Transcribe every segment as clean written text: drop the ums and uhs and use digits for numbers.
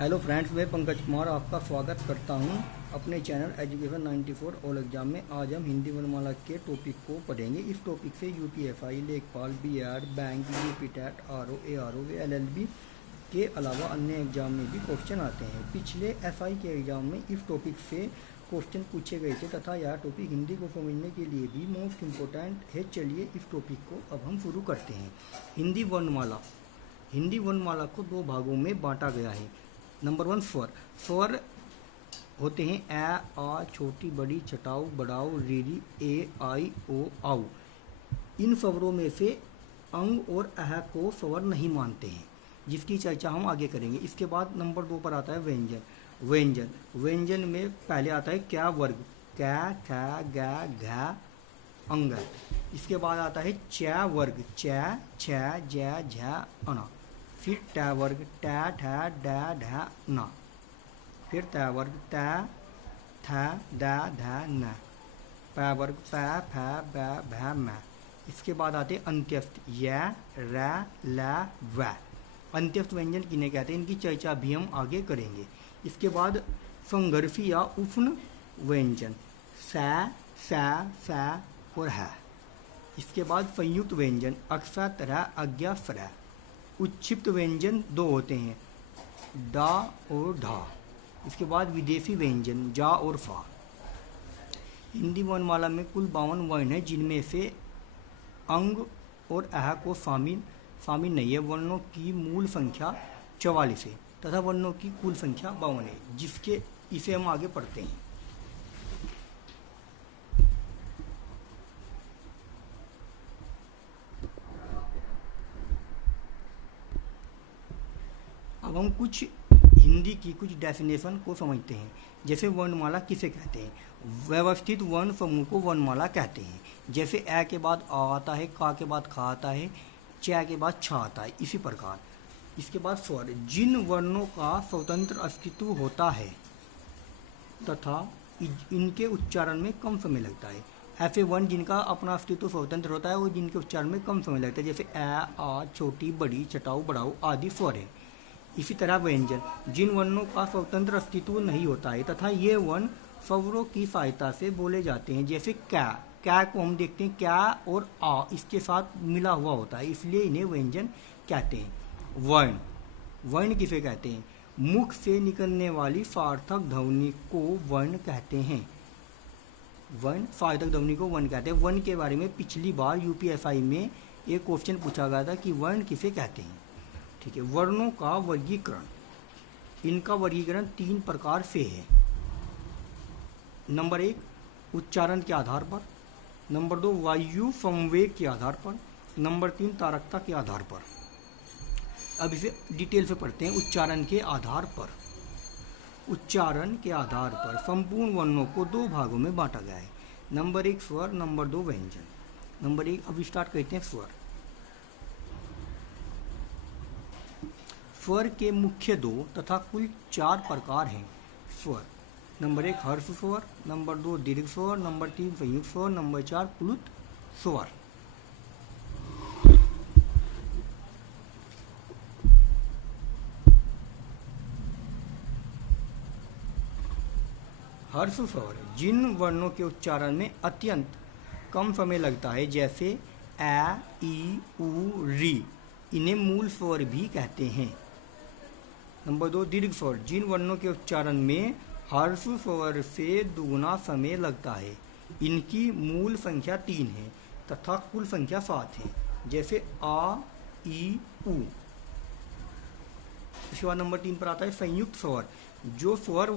Hello friends, मैं पंकज कुमार आपका स्वागत करता हूं अपने चैनल एजुकेशन 94 ऑल एग्जाम में। आज हम हिंदी वर्णमाला के टॉपिक को पढ़ेंगे। इस टॉपिक से यूपीएसआई, लेखपाल, BEd, bank, UPTET, RO, ARO, LLB के अलावा अन्य एग्जाम में भी क्वेश्चन आते हैं। पिछले एसआई के एग्जाम में इस टॉपिक से क्वेश्चन पूछे गए थे तथा यह टॉपिक हिंदी को समझने के लिए भी मोस्ट इम्पोर्टेंट है। चलिए इस टॉपिक को अब हम शुरू करते हैं। हिंदी वर्णमाला को दो भागों में बांटा गया है। नंबर 1, स्वर। स्वर होते हैं ए, आ, छोटी, बड़ी, चटाऊ, बड़ाऊ, रीरी, ए, आई, ओ, आउ। इन स्वरों में से अंग और अह को स्वर नहीं मानते हैं, जिसकी चर्चा हम आगे करेंगे। इसके बाद नंबर 2 पर आता है व्यंजन। व्यंजन में पहले आता है क्या वर्ग, कै, ख, ग, घ, अंग। इसके बाद आता है च वर्ग, च, छ, ज, झ, अणा। फिर ट वर्ग, ट, ठ, ड, ढ, न। फिर त वर्ग, त, थ, द, ध, न। प वर्ग, प, फ, ब, भ, म। इसके बाद आते अंत्यस्थ, य, र, ल, व। अंत्यस्थ व्यंजन किन्हें कहते हैं, इनकी चर्चा भी हम आगे करेंगे। इसके बाद संघर्षी या उष्ण व्यंजन, स, स और ह। इसके बाद संयुक्त व्यंजन, अक्ष, तरह, अज्ञा, स्वर। उच्छिप्त व्यंजन 2 होते हैं, डा और ढा। इसके बाद विदेशी व्यंजन, जा और फा। हिंदी वर्णमाला में कुल 52 वर्ण हैं, जिनमें से अंग और अह को शामिल नहीं है। वर्णों की मूल संख्या 44 है तथा वर्णों की कुल संख्या 52 है, इसे हम आगे पढ़ते हैं। अब हम कुछ हिंदी की कुछ डेफिनेशन को समझते हैं। जैसे वर्णमाला किसे कहते हैं? व्यवस्थित वर्ण समूह को वर्णमाला कहते हैं। जैसे ए के बाद आ आता है, का के बाद खा आता है, च के बाद छ आता है, इसी प्रकार। इसके बाद स्वर, जिन वर्णों का स्वतंत्र अस्तित्व होता है तथा इनके उच्चारण में कम समय लगता है। ऐसे वर्ण जिनका अपना अस्तित्व स्वतंत्र होता है और जिनके उच्चारण में कम समय लगता है, जैसे ए, आ, छोटी, बड़ी, चटाऊ, बड़ाऊ आदि स्वर है। इसी तरह व्यंजन, जिन वर्णों का स्वतंत्र अस्तित्व नहीं होता है तथा ये वर्ण स्वरों की सहायता से बोले जाते हैं। जैसे क्या को हम देखते हैं, क्या और आ इसके साथ मिला हुआ होता है, इसलिए इन्हें व्यंजन कहते हैं। वर्ण किसे कहते हैं? मुख से निकलने वाली सार्थक ध्वनि को वर्ण कहते हैं। सार्थक ध्वनि को वर्ण कहते हैं। वर्ण के बारे में पिछली बार यूपीएसआई में एक क्वेश्चन पूछा गया था कि वर्ण किसे कहते हैं। ठीक है। वर्णों का वर्गीकरण, इनका वर्गीकरण 3 प्रकार से है। नंबर 1, उच्चारण के आधार पर। नंबर 2, वायु संवेग के आधार पर। नंबर 3, तारकता के आधार पर। अब इसे डिटेल से पढ़ते हैं। उच्चारण के आधार पर संपूर्ण वर्णों को 2 भागों में बांटा गया है। नंबर 1 स्वर, नंबर 2 व्यंजन। नंबर 1, अब स्टार्ट करते हैं स्वर। स्वर के मुख्य 2 तथा कुल 4 प्रकार हैं। स्वर, नंबर 1 हर्ष स्वर, नंबर 2 दीर्घ स्वर, नंबर 3 संयुक्त स्वर, नंबर 4 प्लुत स्वर। हर्ष स्वर, जिन वर्णों के उच्चारण में अत्यंत कम समय लगता है, जैसे ए, ई, उ, री, इन्हें मूल स्वर भी कहते हैं। नंबर 2 दीर्घ स्वर, जिन वर्णों के उच्चारण में हर्ष स्वर से दुगुना समय लगता है, इनकी मूल संख्या 3 है तथा कुल संख्या 7 है। जैसे आ, ई, उ। इसके बाद नंबर 3 पर आता है संयुक्त स्वर, जो स्वर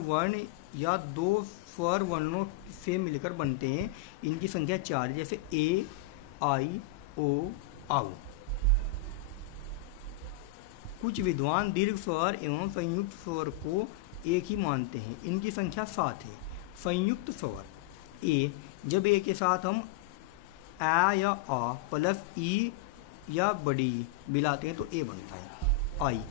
वर्ण या 2 स्वर वर्णों से मिलकर बनते हैं, इनकी संख्या 4, जैसे ए, आई, ओ, आउ। कुछ विद्वान दीर्घ स्वर एवं संयुक्त स्वर को एक ही मानते हैं, इनकी संख्या 7 है। संयुक्त स्वर, ए, जब ए के साथ हम आ या आ प्लस ई या बड़ी मिलाते हैं तो ए बनता है।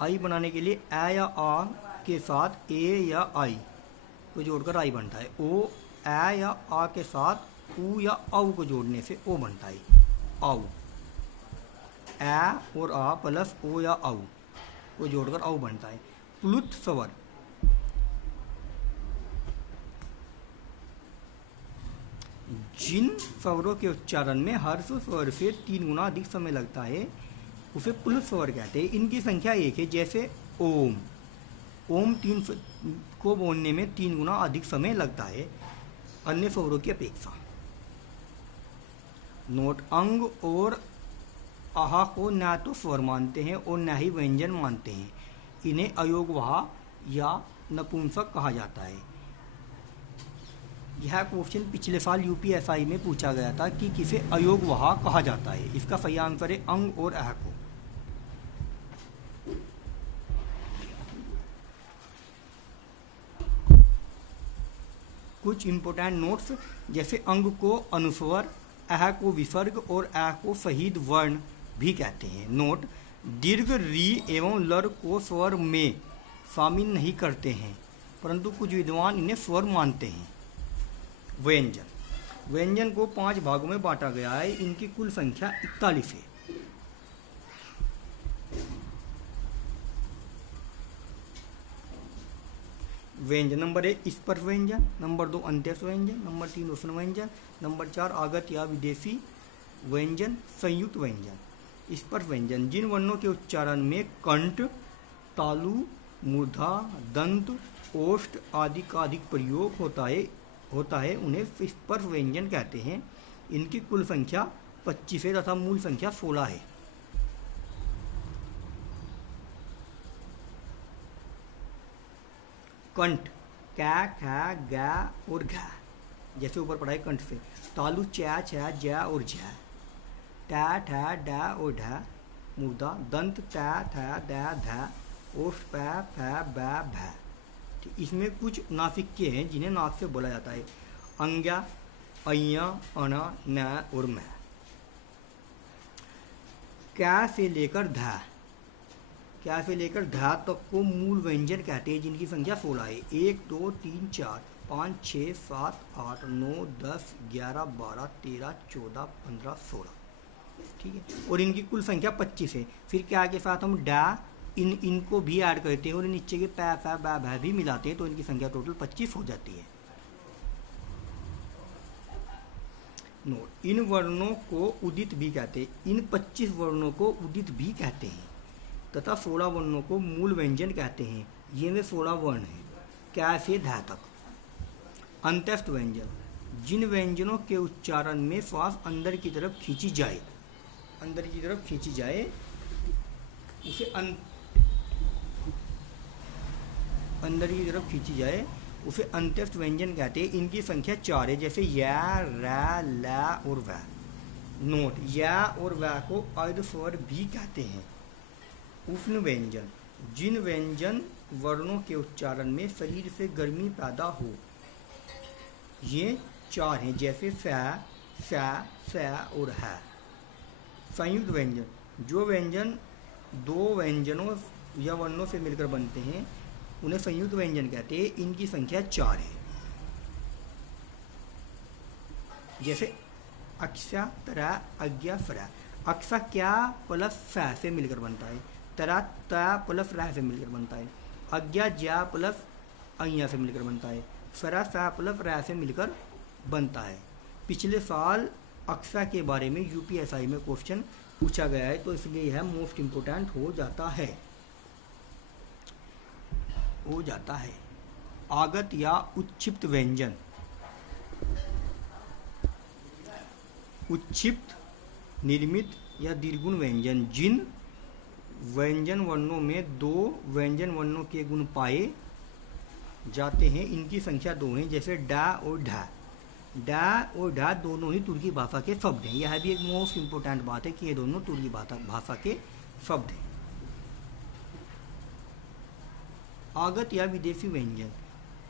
आई बनाने के लिए ए या आ के साथ ए या आई को जोड़कर आई बनता है। ओ, ए या आ के साथ उ या औ को जोड़ने से ओ बनता है, आउ। ए और आ प्लस ओ या औ को जोड़कर औ बनता है। प्लुत स्वर, जिन स्वरों के उच्चारण में हर्ष स्वर से 3 गुना अधिक समय लगता है उसे प्लुत स्वर कहते हैं। इनकी संख्या 1 है, जैसे ओम। ओम 3 को बोलने में 3 गुना अधिक समय लगता है अन्य स्वरों की अपेक्षा। नोट, अंग और आहा को न तो स्वर मानते हैं और न ही व्यंजन मानते हैं। इन्हें अयोगवाह या नपुंसक कहा जाता है। यह क्वेश्चन पिछले साल यूपीएसआई में पूछा गया था कि किसे अयोगवाह कहा जाता है। इसका सही आंसर है अंग और आहा को। कुछ इंपोर्टेंट नोट्स, जैसे अंग को अनुस्वर, अह को विसर्ग और अ को शहीद वर्ण भी कहते हैं। नोट, दीर्घ री एवं लर को स्वर में शामिल नहीं करते हैं, परंतु कुछ विद्वान इन्हें स्वर मानते हैं। व्यंजन, व्यंजन को 5 भागों में बांटा गया है। इनकी कुल संख्या 41 है। व्यंजन, नंबर 1 स्पर्श व्यंजन, नंबर 2 अंत्यस्थ व्यंजन, नंबर 3 उष्ण व्यंजन, नंबर 4 आगत या विदेशी व्यंजन, संयुक्त व्यंजन। स्पर्श व्यंजन, जिन वर्णों के उच्चारण में कंठ, तालु, मूर्धा, दंत, ओष्ठ आदि का अधिक प्रयोग होता है उन्हें स्पर्श व्यंजन कहते हैं। इनकी कुल संख्या 25 है तथा मूल संख्या 16 है। कंठ, कै, खै, गा और घा, जैसे ऊपर पढ़ा है कंठ से। तालु, चा, छा, जा और झा। टा, ठा, डा और ढा। मूर्धा, दंत, ता, था, दा, धा। ओष्ठ, पै, फै, बै, भै। इसमें कुछ नासिक्य हैं जिन्हें नाक से बोला जाता है। अंग्या, अय्या, अना, न और मैं। क्या से लेकर धा, क्या से लेकर धा तक को मूल व्यंजन कहते हैं, जिनकी संख्या 16 है। 1 2 3 4 5 6 7 8 9 10 11 12 13 14 15 16, ठीक है। और इनकी कुल संख्या 25 है। फिर क्या के साथ हम डा इनको भी ऐड करते हैं और नीचे के पै फै बै भै भी मिलाते हैं, तो इनकी संख्या टोटल 25 हो जाती है। नोट, इन वर्णों को उदित भी कहते हैं। इन 25 वर्णों को उदित भी कहते हैं तथा 16 वर्णों को मूल व्यंजन कहते हैं। ये वे 16 वर्ण हैं, क्या से धा तक। अंत्यस्थ व्यंजन, जिन व्यंजनों के उच्चारण में श्वास अंदर की तरफ खींची जाए, अंदर की तरफ खींची जाए उसे अंदर की तरफ खींची जाए उसे अंत्यस्थ व्यंजन कहते हैं। इनकी संख्या 4 है, जैसे या, रा, ला और वै। नोट, या और वै को अर्ध स्वर भी कहते हैं। उष्ण व्यंजन, जिन व्यंजन वर्णों के उच्चारण में शरीर से गर्मी पैदा हो, ये 4 हैं, जैसे फै, सै, सै और है। संयुक्त व्यंजन, जो व्यंजन 2 व्यंजनों या वर्णों से मिलकर बनते हैं उन्हें संयुक्त व्यंजन कहते हैं। इनकी संख्या 4 है, जैसे अक्षा, तरा, अज्ञा, फरा। अक्षा क्या प्लस फै से मिलकर बनता है। तरा ता प्लस रा से मिलकर बनता है। अज्ञा ज्या प्लस अय्या से मिलकर बनता है। फरा सा प्लस रा से मिलकर बनता है। पिछले साल अक्षा के बारे में यूपीएसआई में क्वेश्चन पूछा गया है, तो इसलिए यह मोस्ट इम्पोर्टेंट हो जाता है। आगत या उच्छिप्त व्यंजन, उच्छिप्त, निर्मित या दीर्घुण व्यंजन, जिन व्यंजन वर्णों में 2 व्यंजन वर्णों के गुण पाए जाते हैं, इनकी संख्या 2 है, जैसे डा और ढा। डा और ढा दोनों ही तुर्की भाषा के शब्द हैं। यह भी एक मोस्ट इम्पोर्टेंट बात है कि ये दोनों तुर्की भाषा के शब्द हैं। आगत या विदेशी व्यंजन,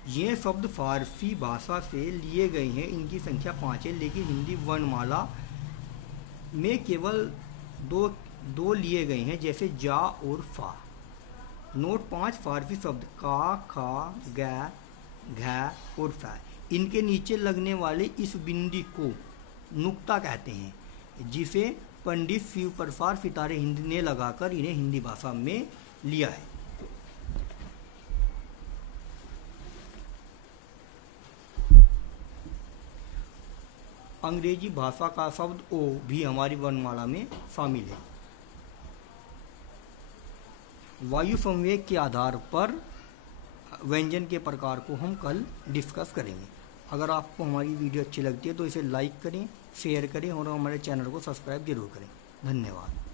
ये शब्द फारसी भाषा से लिए गए हैं। इनकी संख्या 5 है, लेकिन हिंदी वर्णमाला में केवल दो लिए गए हैं, जैसे जा और फा। नोट, 5 फारसी शब्द का, खा, गा, घा और फा, इनके नीचे लगने वाले इस बिंदी को नुक्ता कहते हैं, जिसे पंडित शिव प्रसाद सितारे हिंदी ने लगाकर इन्हें हिंदी भाषा में लिया है। अंग्रेजी भाषा का शब्द ओ भी हमारी वर्णमाला में शामिल है। वायु संवेग के आधार पर व्यंजन के प्रकार को हम कल डिस्कस करेंगे। अगर आपको हमारी वीडियो अच्छी लगती है तो इसे लाइक करें, शेयर करें और हमारे चैनल को सब्सक्राइब जरूर करें। धन्यवाद।